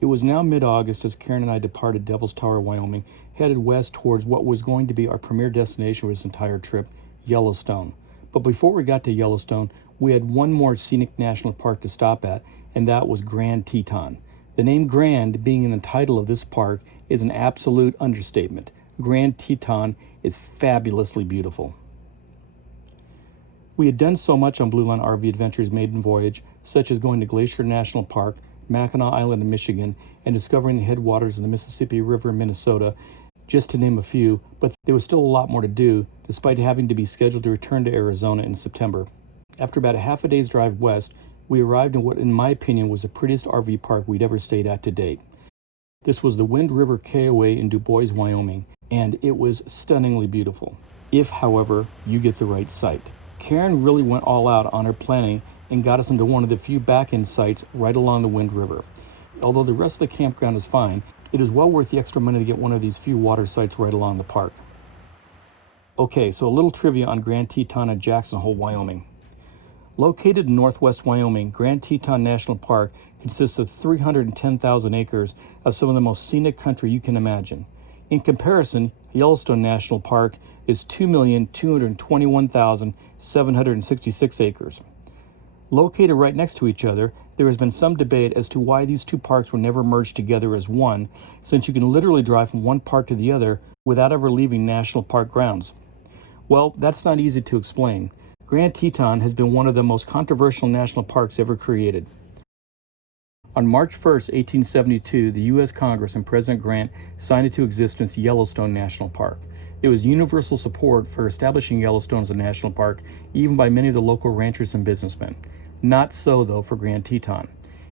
It was now mid-August as Karen and I departed Devil's Tower, Wyoming, headed west towards what was going to be our premier destination for this entire trip, Yellowstone. But before we got to Yellowstone, we had one more scenic national park to stop at, and that was Grand Teton. The name Grand being in the title of this park is an absolute understatement. Grand Teton is fabulously beautiful. We had done so much on Blue Line RV Adventures maiden voyage, such as going to Glacier National Park, Mackinac Island in Michigan, and discovering the headwaters of the Mississippi River in Minnesota, just to name a few, but there was still a lot more to do, despite having to be scheduled to return to Arizona in September. After about a half a day's drive west, we arrived in what, in my opinion, was the prettiest RV park we'd ever stayed at to date. This was the Wind River KOA in Du Bois, Wyoming, and it was stunningly beautiful, if, however, you get the right site. Karen really went all out on her planning and got us into one of the few back-end sites right along the Wind River. Although the rest of the campground is fine, it is well worth the extra money to get one of these few water sites right along the park. Okay, so a little trivia on Grand Teton and Jackson Hole, Wyoming. Located in northwest Wyoming, Grand Teton National Park consists of 310,000 acres of some of the most scenic country you can imagine. In comparison, Yellowstone National Park is 2,221,766 acres. Located right next to each other, there has been some debate as to why these two parks were never merged together as one, since you can literally drive from one park to the other without ever leaving national park grounds. Well, that's not easy to explain. Grand Teton has been one of the most controversial national parks ever created. On March 1st, 1872, the U.S. Congress and President Grant signed into existence Yellowstone National Park. There was universal support for establishing Yellowstone as a national park, even by many of the local ranchers and businessmen. Not so, though, for Grand Teton.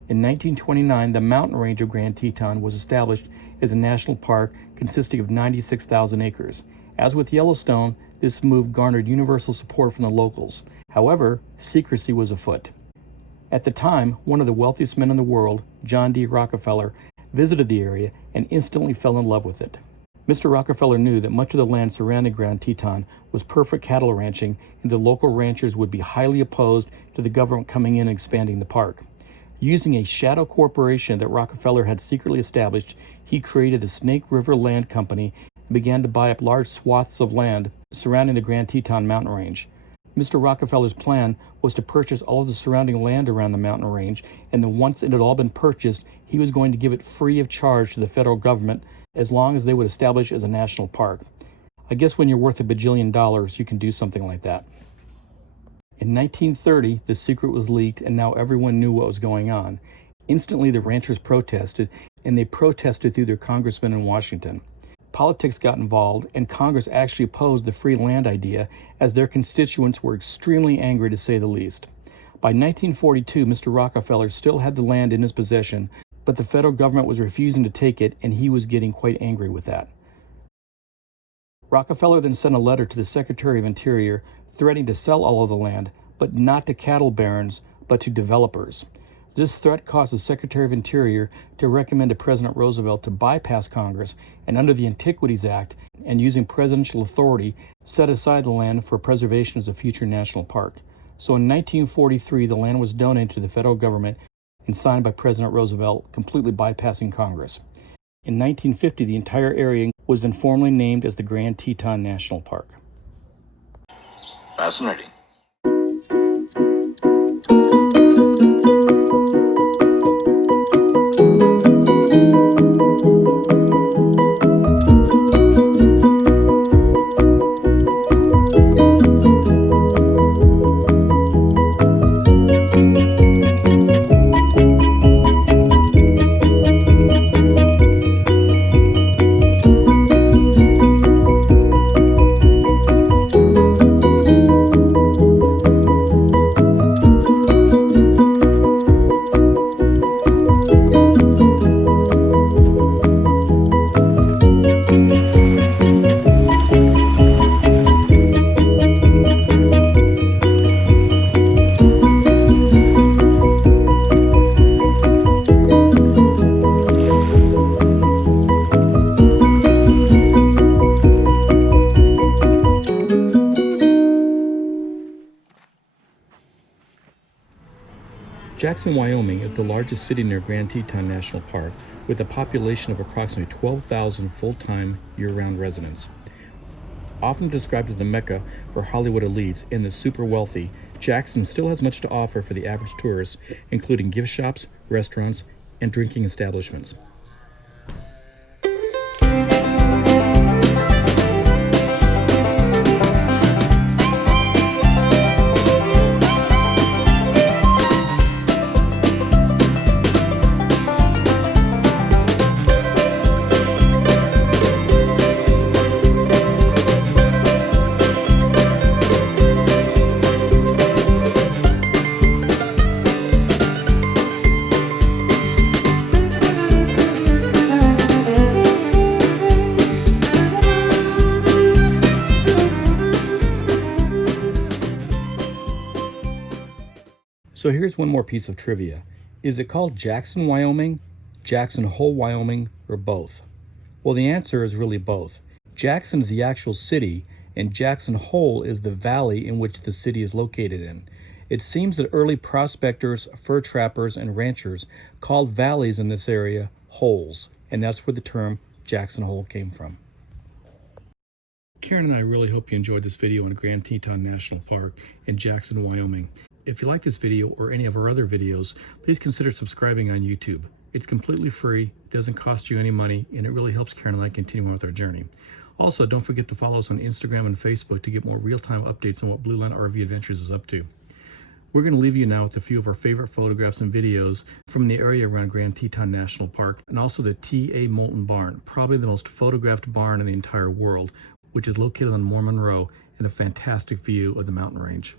In 1929, the mountain range of Grand Teton was established as a national park consisting of 96,000 acres. As with Yellowstone, this move garnered universal support from the locals. However, secrecy was afoot. At the time, one of the wealthiest men in the world, John D. Rockefeller, visited the area and instantly fell in love with it. Mr. Rockefeller knew that much of the land surrounding Grand Teton was perfect cattle ranching, and the local ranchers would be highly opposed to the government coming in and expanding the park. Using a shadow corporation that Rockefeller had secretly established, he created the Snake River Land Company and began to buy up large swaths of land surrounding the Grand Teton mountain range. Mr. Rockefeller's plan was to purchase all of the surrounding land around the mountain range, and then once it had all been purchased, he was going to give it free of charge to the federal government as long as they would establish as a national park. I guess when you're worth $1 bajillion, you can do something like that. In 1930, the secret was leaked, and now everyone knew what was going on. Instantly, the ranchers protested, and they protested through their congressmen in Washington. Politics got involved, and Congress actually opposed the free land idea, as their constituents were extremely angry, to say the least. By 1942, Mr. Rockefeller still had the land in his possession, but the federal government was refusing to take it, and he was getting quite angry with that. Rockefeller then sent a letter to the Secretary of Interior threatening to sell all of the land, but not to cattle barons, but to developers. This threat caused the Secretary of Interior to recommend to President Roosevelt to bypass Congress and, under the Antiquities Act and using presidential authority, set aside the land for preservation as a future national park. So in 1943, the land was donated to the federal government and signed by President Roosevelt, completely bypassing Congress. In 1950, the entire area was then formally named as the Grand Teton National Park. Fascinating. Jackson, Wyoming is the largest city near Grand Teton National Park with a population of approximately 12,000 full-time, year-round residents. Often described as the Mecca for Hollywood elites and the super wealthy, Jackson still has much to offer for the average tourist, including gift shops, restaurants, and drinking establishments. So here's one more piece of trivia. Is it called Jackson, Wyoming, Jackson Hole, Wyoming, or both? Well, the answer is really both. Jackson is the actual city, and Jackson Hole is the valley in which the city is located in. It seems that early prospectors, fur trappers, and ranchers called valleys in this area holes, and that's where the term Jackson Hole came from. Karen and I really hope you enjoyed this video on Grand Teton National Park in Jackson, Wyoming. If you like this video or any of our other videos, please consider subscribing on YouTube. It's completely free, doesn't cost you any money, and it really helps Karen and I continue on with our journey. Also, don't forget to follow us on Instagram and Facebook to get more real-time updates on what Blue Line RV Adventures is up to. We're going to leave you now with a few of our favorite photographs and videos from the area around Grand Teton National Park, and also the T.A. Moulton Barn, probably the most photographed barn in the entire world, which is located on Mormon Row and a fantastic view of the mountain range.